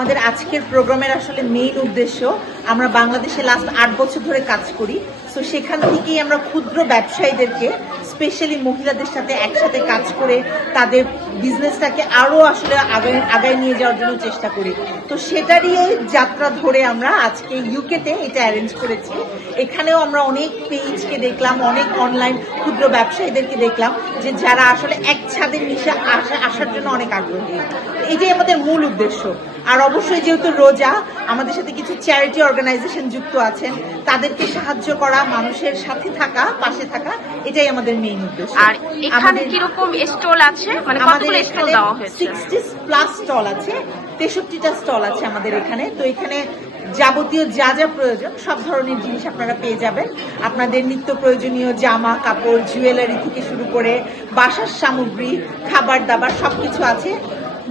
আমাদের আজকের প্রোগ্রামের আসলে মেইন উদ্দেশ্য, আমরা বাংলাদেশে লাস্ট 8 বছর ধরে কাজ করি। তো সেখান থেকেই আমরা ক্ষুদ্র ব্যবসায়ীদেরকে, স্পেশালি মহিলাদের সাথে একসাথে কাজ করে তাদের বিজনেসটাকে আরো আসলে আগায় নিয়ে যাওয়ার জন্য চেষ্টা করি। তো সেটারই যাত্রা ধরে আমরা আজকে ইউকেতে এটা অ্যারেঞ্জ করেছি। এখানেও আমরা অনেক পেজকে দেখলাম, অনেক অনলাইন ক্ষুদ্র ব্যবসায়ীদেরকে দেখলাম যে যারা আসলে এক ছাদের নিচে আসার জন্য অনেক আগ্রহী। এটাই আমাদের মূল উদ্দেশ্য। আর অবশ্যই যেহেতু রোজা, আমাদের সাথে কিছু চ্যারিটি অর্গানাইজেশন যুক্ত আছেন, তাদেরকে সাহায্য করা, মানুষের সাথে থাকা, পাশে থাকা, এটাই আমাদের মেইন উদ্দেশ্য। আর এখানে কি রকম স্টল আছে, মানে কতগুলো স্টল দেওয়া হয়েছে? 60+ স্টল আছে, 63টা স্টল আছে আমাদের এখানে। তো এখানে যাবতীয় যা যা প্রয়োজন সব ধরনের জিনিস আপনারা পেয়ে যাবেন। আপনাদের নিত্য প্রয়োজনীয় জামা কাপড়, জুয়েলারি থেকে শুরু করে বাসার সামগ্রী, খাবার দাবার সবকিছু আছে।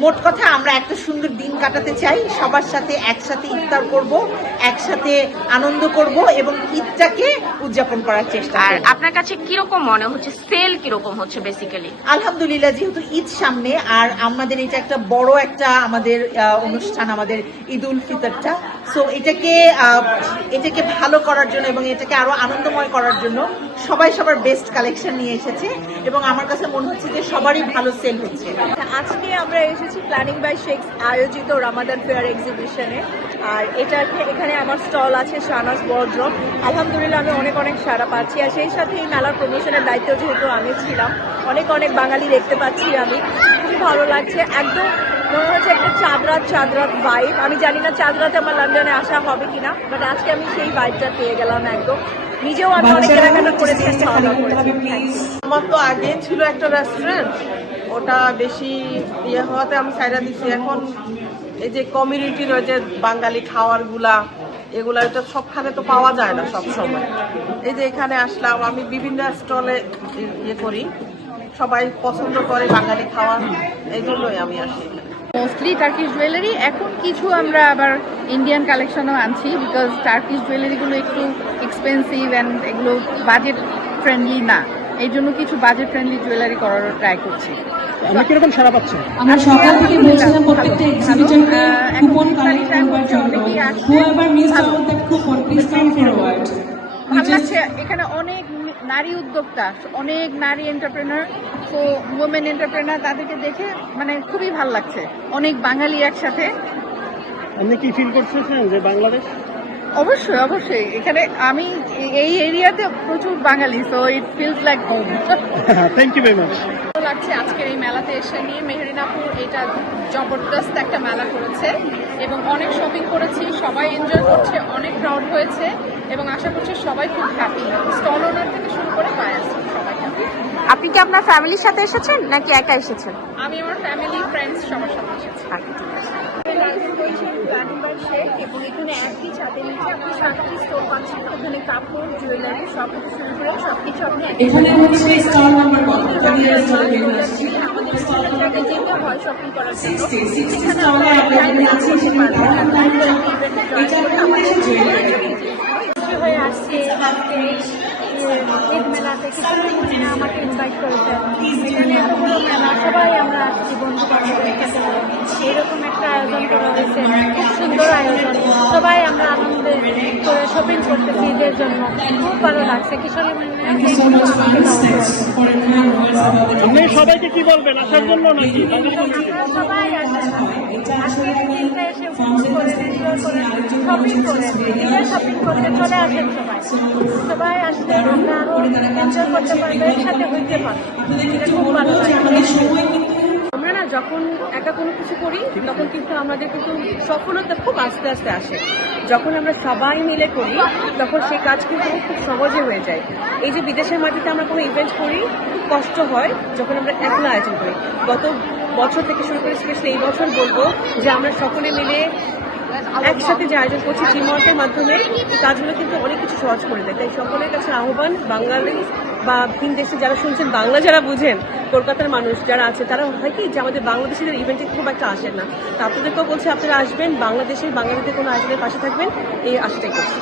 মোট কথা আমরা একটা সুন্দর দিন কাটাতে চাই, সবার সাথে একসাথে ইফতার করব, একসাথে আনন্দ করব এবং ঈদটাকে উদযাপন করার চেষ্টা আর করব। আপনার কাছে কিরকম মনে হচ্ছে, সেল কিরকম হচ্ছে বেসিক্যালি? আলহামদুলিল্লাহ, যেহেতু ঈদ সামনে আর আমাদের এটা একটা বড় একটা আমাদের অনুষ্ঠান, আমাদের ঈদ উল ফিতরটা, সো এটাকে ভালো করার জন্য এবং এটাকে আরো আনন্দময় করার জন্য সবাই সবার বেস্ট কালেকশন নিয়ে এসেছে এবং আমার কাছে মনে হচ্ছে যে সবারই ভালো সেল হচ্ছে। আজকে আমরা এসেছি প্ল্যানিং বাই শেখস আয়োজিত রামাদান ফেয়ার এক্সিবিশনে। আর এখানে আমার স্টল আছে শাহনাজ ওয়ার্ড্রপ। আলহামদুলিল্লাহ আমি অনেক সাড়া পাচ্ছি। আর সেই সাথে এই মেলার প্রমোশনের দায়িত্ব যেহেতু আমি ছিলাম, অনেক বাঙালি দেখতে পাচ্ছি আমি, খুবই ভালো লাগছে। একদম মনে হচ্ছে একটা চাঁদরাত ভাইব। আমি জানি না চাঁদরাতে আমার লন্ডনে আসা হবে কিনা, বাট আজকে আমি সেই ভাইবটা পেয়ে গেলাম একদম। নিজেও আমি অনেক কেনাকাটা করেছি, খাওয়া দাওয়া করেছি। আমার তো আগে ছিল একটা রেস্টুরেন্ট, ওটা বেশি ইয়ে হওয়াতে আমি সাইডা দিচ্ছি। এখন এই যে কমিউনিটির ওই যে বাঙালি খাওয়ারগুলা, এগুলা এটা সবখানে তো পাওয়া যায় না সব সময়। এই যে এখানে আসলাম, আমি বিভিন্ন স্টলে ইয়ে করি, সবাই পছন্দ করে বাঙালি খাওয়ার, এই জন্যই আমি আসি এখানে। Mostly Turkish jewellery. এখন কিছু আমরা আবার ইন্ডিয়ান কালেকশনও আনছি, বিকজ টার্কিশ জুয়েলারিগুলো একটু এক্সপেন্সিভ অ্যান্ড এগুলো বাজেট ফ্রেন্ডলি না, এই জন্য কিছু বাজেট ফ্রেন্ডলি জুয়েলারি করারও ট্রাই করছি। আমরা কিরকম সারা পাচ্ছি? আমরা সকাল থেকে বলছিলাম প্রত্যেকটা এক্সিবিটরকে কুপন কালেক্ট করার জন্য। whoever missed out the coupon please come forward. ভালো লাগছে এখানে অনেক নারী উদ্যোক্তা, অনেক নারী এন্টারপ্রেনার, তো ওমেন এন্টারপ্রেনার, তাদেরকে দেখে মানে খুবই ভালো লাগছে, অনেক বাঙালি একসাথে। আপনি কি ফিল করতেছেন যে বাংলাদেশ? অবশ্যই এখানে আমি এই এরিয়াতে প্রচুর Bangali, so it feels like home. Thank you very much. ভালো লাগছে আজকের এই মেলাতে এসে নিয়ে। মেহেরিনাপুর এটা জবরদস্ত একটা মেলা করেছে এবং অনেক শপিং করেছি, সবাই এনজয় করছে, অনেক ক্রাউড হয়েছে এবং আশা করছি সবাই খুব হ্যাপি। স্টল ওনার থেকে শুরু করে বায়ার্স সবাই হ্যাপি। আপনি কি আপনার ফ্যামিলির সাথে এসেছেন নাকি একা এসেছেন? আমি আমার ফ্যামিলি ফ্রেন্ডস সবার সাথে এসেছি। প্ল্যানিং বাই শেখ, এবং এখানে একই ছাদের নিচে আপনি 7টি স্টোর পাচ্ছেন। ওখানে কাপড়, জুয়েলারি সব কিছু শুরু করে সবকিছু আপনি এখানে হচ্ছে স্টল নাম্বার কত? আমি স্টলে বের আসছি। আমাদের জায়গায় যেতে হয় শপিং করার জন্য। 60 স্টলে আমরা এখানে আছি, সেখানে ধারণ করা এটা আমাদের জুয়েলারি হয়ে আসছে আজকে ঈদ মেলাতে। কিছু মহিলা আমাকে ইনভাইট করেছে। এখানে এত বড় মেলা, সবাই আমরা আসছি বন্ধু বান্ধবের সাথে। এরকম একটা আয়োজন করা হয়েছে, খুব সুন্দর আয়োজন। সবাই আমরা আনন্দে করে শপিং করতেছি ঈদের জন্য, খুব ভালো লাগছে। কিশোরী আপনি সবাইকে কি বলবেন আসার জন্য নাকি? সবাই আসেন, আজকে দিনটা এসে উপভোগ করে, এনজয় করে, শপিং করে, ঈদের শপিং করতে চলে আসেন সবাই আসলে আমরা আরো এনজয় করতে পারবো, একসাথে হইতে পারবো। এটা খুব ভালো লাগে। আমরা না যখন একা কোনো কিছু করি তখন কিন্তু আমাদের কিন্তু সফলতা খুব আস্তে আস্তে আসে। যখন আমরা সবাই মিলে করি তখন সেই কাজ কিন্তু খুব সহজে হয়ে যায়। এই যে বিদেশের মাটিতে আমরা কোনো ইভেন্ট করি, খুব কষ্ট হয় যখন আমরা একলা আয়োজন করি। গত বছর থেকে শুরু করে স্পেশালি এই বছর বলবো যে আমরা সকলে মিলে একসাথে যে আয়োজন করছি টিমওয়ার্কের মাধ্যমে, এই কাজগুলো কিন্তু অনেক কিছু সহজ করে দেয়। তাই সকলের কাছে আহ্বান, বাঙালি বা ভিন দেশে যারা শুনছেন, বাংলা যারা বুঝেন, কলকাতার মানুষ যারা আছে, তারা হয় কি যে আমাদের বাংলাদেশের ইভেন্টে খুব একটা আসেন না। তা আপনাদেরকেও বলছে আপনারা আসবেন, বাংলাদেশের বাঙালিদের কোনো আয়োজনের পাশে থাকবেন, এই আশাটাই করছি।